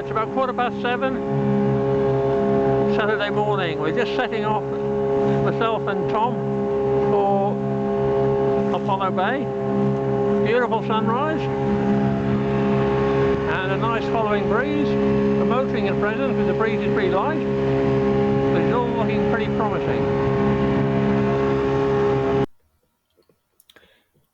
It's about 7:15 Saturday morning. We're just setting off, myself and Tom, for Apollo Bay. Beautiful sunrise and a nice following breeze. We're motoring at present because the breeze is pretty light, but it's all looking pretty promising.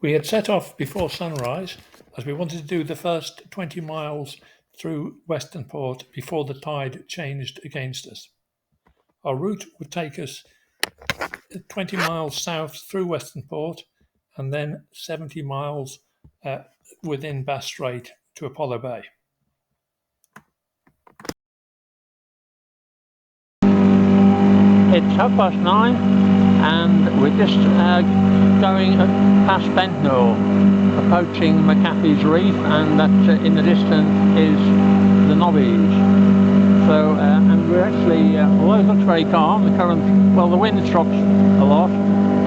We had set off before sunrise as we wanted to do the first 20 miles through Western Port before the tide changed against us. Our route would take us 20 miles south through Western Port and then 70 miles within Bass Strait to Apollo Bay. It's 9:30 and we're just going past Bentnor, approaching McAfee's Reef, and that in the distance is the Nobbies. So, and we're actually, although it looks very calm, the current, well, the wind's dropped a lot.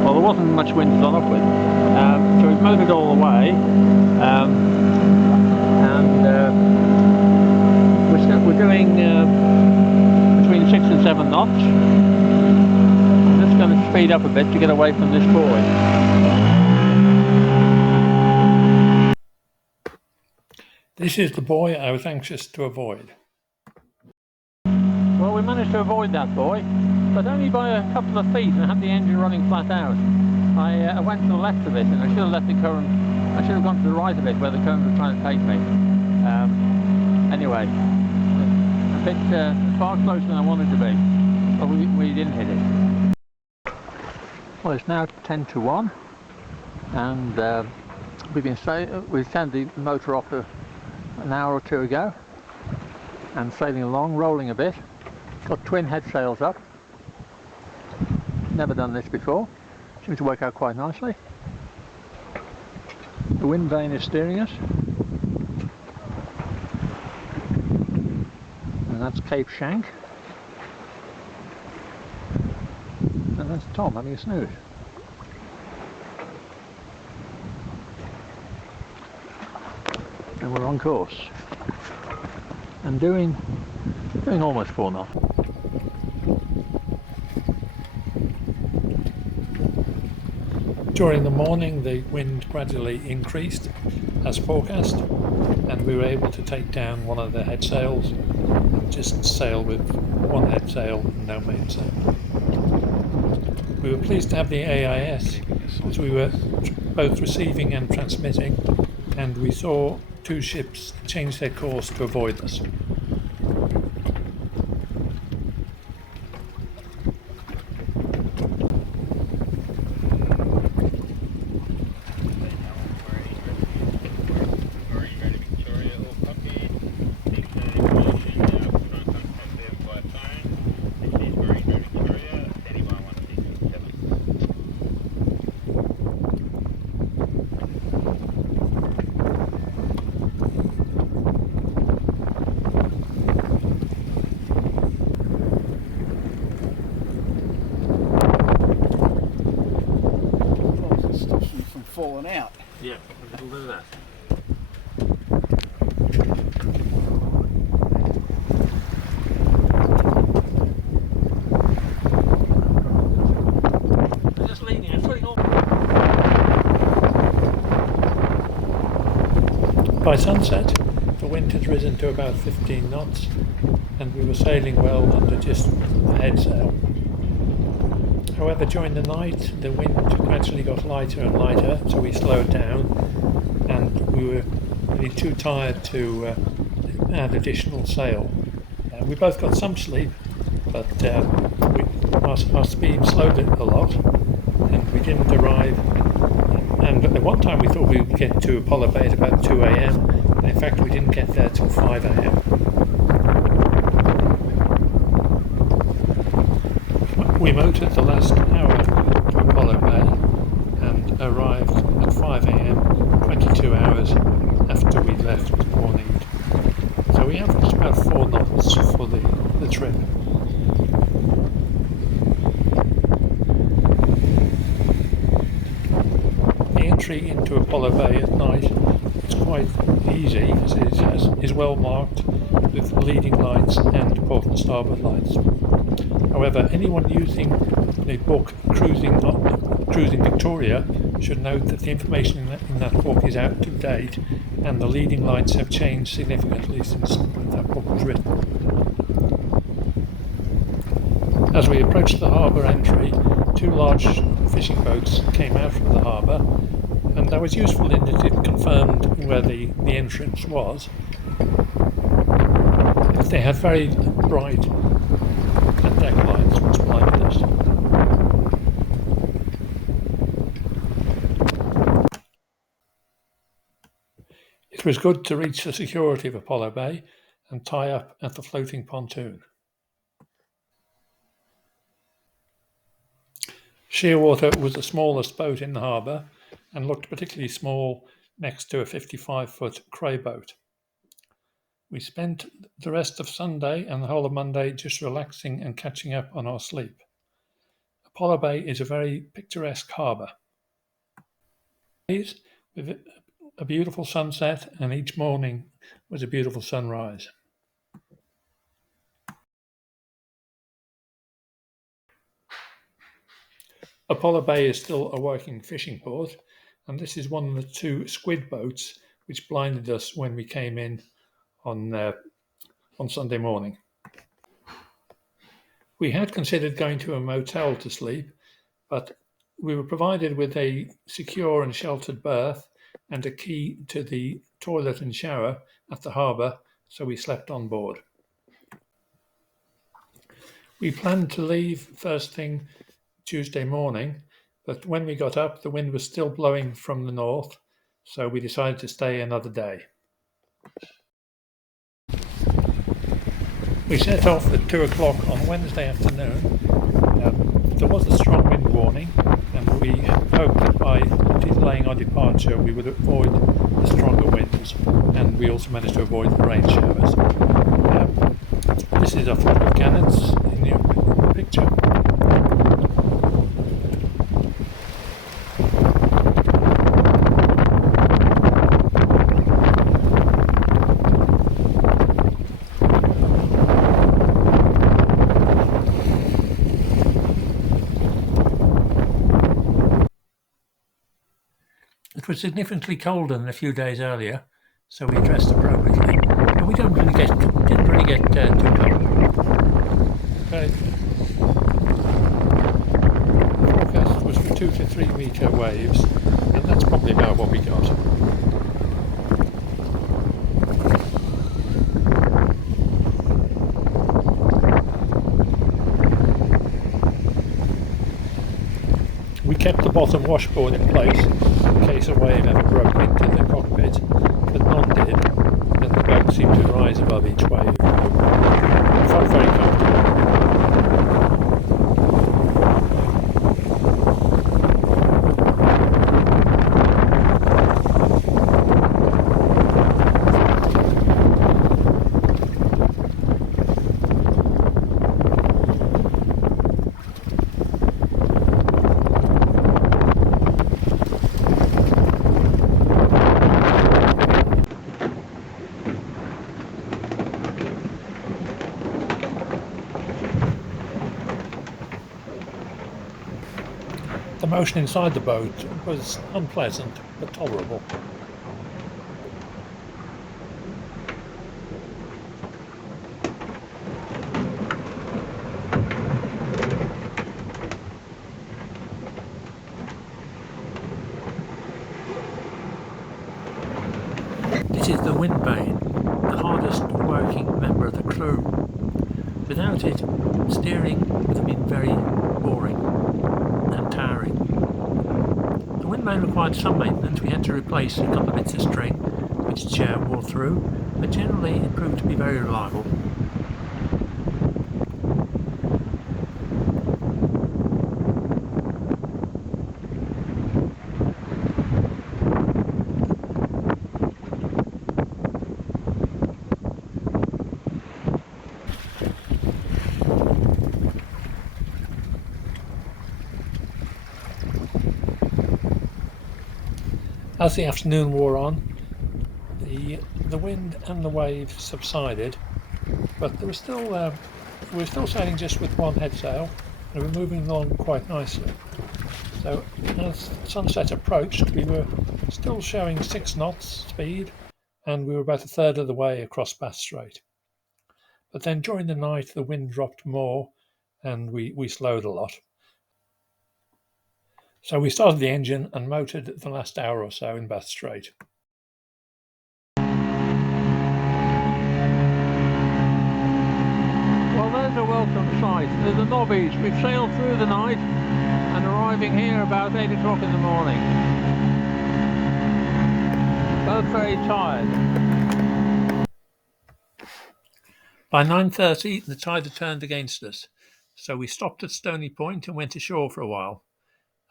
Well, there wasn't much wind to start off with, so we've motored all the way, and we're doing between 6 and 7 knots. I'm just going to speed up a bit to get away from this buoy. This is the buoy I was anxious to avoid. Well, we managed to avoid that buoy, but only by a couple of feet, and had the engine running flat out. I went to the left of it, and I should have let the current, I should have gone to the right of it where the current was trying to take me. Anyway, a bit far closer than I wanted to be, but we didn't hit it. Well, it's now 10 to 1, and we sent the motor off an hour or two ago, and sailing along, rolling a bit. Got twin head sails up. Never done this before. Seems to work out quite nicely. The wind vane is steering us, and that's Cape Shank, and that's Tom having a snooze. And we're on course and doing almost 4 knots. During the morning, the wind gradually increased as forecast, and we were able to take down one of the head sails and just sail with one head sail and no mainsail. We were pleased to have the AIS as we were both receiving and transmitting, and we saw 2 ships change their course to avoid us. Falling out. Yeah, a little bit of that. I'm just leaning and putting on. By sunset, the wind had risen to about 15 knots, and we were sailing well under just the head sail. However, during the night, the wind gradually got lighter and lighter, so we slowed down, and we were really too tired to add additional sail. We both got some sleep, but our speed slowed it a lot, and we didn't arrive. And at one time we thought we would get to Apollo Bay at about 2 a.m, and in fact we didn't get there till 5 a.m. We motored the last hour to Apollo Bay and arrived at 5 a.m, 22 hours after we left Warneet. So we averaged about 4 knots for the trip. The entry into Apollo Bay at night is quite easy, as it is well marked, with leading lights and port and starboard lights. However, anyone using the book Cruising Victoria should note that the information in that book is out to date and the leading lights have changed significantly since that book was written. As we approached the harbour entry, 2 large fishing boats came out from the harbour, and that was useful in that it confirmed where the entrance was. They had very bright deck lights which blinded us. It was good to reach the security of Apollo Bay and tie up at the floating pontoon. Shearwater was the smallest boat in the harbour and looked particularly small next to a 55-foot cray boat. We spent the rest of Sunday and the whole of Monday just relaxing and catching up on our sleep. Apollo Bay is a very picturesque harbour. With a beautiful sunset, and each morning was a beautiful sunrise. Apollo Bay is still a working fishing port, and this is one of the 2 squid boats which blinded us when we came in on Sunday morning. We had considered going to a motel to sleep, but we were provided with a secure and sheltered berth and a key to the toilet and shower at the harbour, so we slept on board. We planned to leave first thing Tuesday morning, but when we got up, the wind was still blowing from the north, so we decided to stay another day. We set off at 2 o'clock on Wednesday afternoon. There was a strong wind warning, and we hoped that by delaying our departure we would avoid the stronger winds, and we also managed to avoid the rain showers. This is a flock of gannets in the picture. It was significantly colder than a few days earlier, so we dressed appropriately. And we didn't really get too cold. Okay. The forecast was for 2 to 3 metre waves, and that's probably about what we got. We kept the bottom washboard in place in case a wave ever broke into the cockpit, but none did, and the boat seemed to rise above each wave. It felt very comfortable. The motion inside the boat was unpleasant but tolerable. This is the wind vane, the hardest working member of the crew. Without it, steering would have been very boring and tiring. The wind vane required some maintenance. We had to replace a couple of bits of string which wore through, but generally it proved to be very reliable. As the afternoon wore on, The wind and the waves subsided, but there was still we were still sailing just with one head sail, and we were moving along quite nicely. So as sunset approached, we were still showing 6 knots speed, and we were about a third of the way across Bass Strait. But then during the night, the wind dropped more, and we slowed a lot. So we started the engine and motored the last hour or so in Bass Strait. Well, there's a welcome sight. There's the Nobbies. We've sailed through the night and arriving here about 8 o'clock in the morning. Both very tired. By 9:30, the tide had turned against us, so we stopped at Stony Point and went ashore for a while.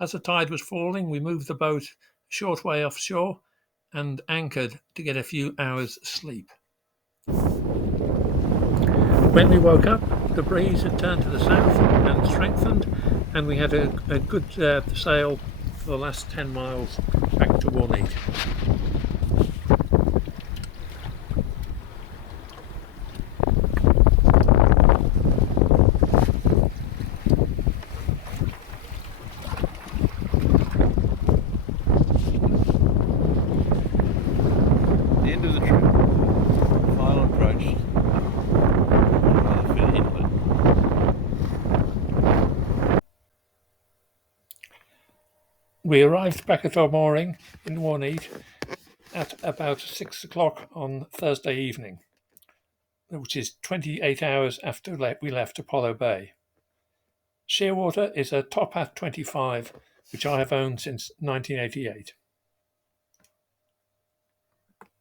As the tide was falling, we moved the boat a short way offshore and anchored to get a few hours' sleep. When we woke up, the breeze had turned to the south and strengthened, and we had a good sail for the last 10 miles back to Warneet. The end of the trip. Final approach. Inlet. We arrived back at our mooring in Warneet at about 6 o'clock on Thursday evening, which is 28 hours after we left Apollo Bay. Shearwater is a Top Hat 25, which I have owned since 1988.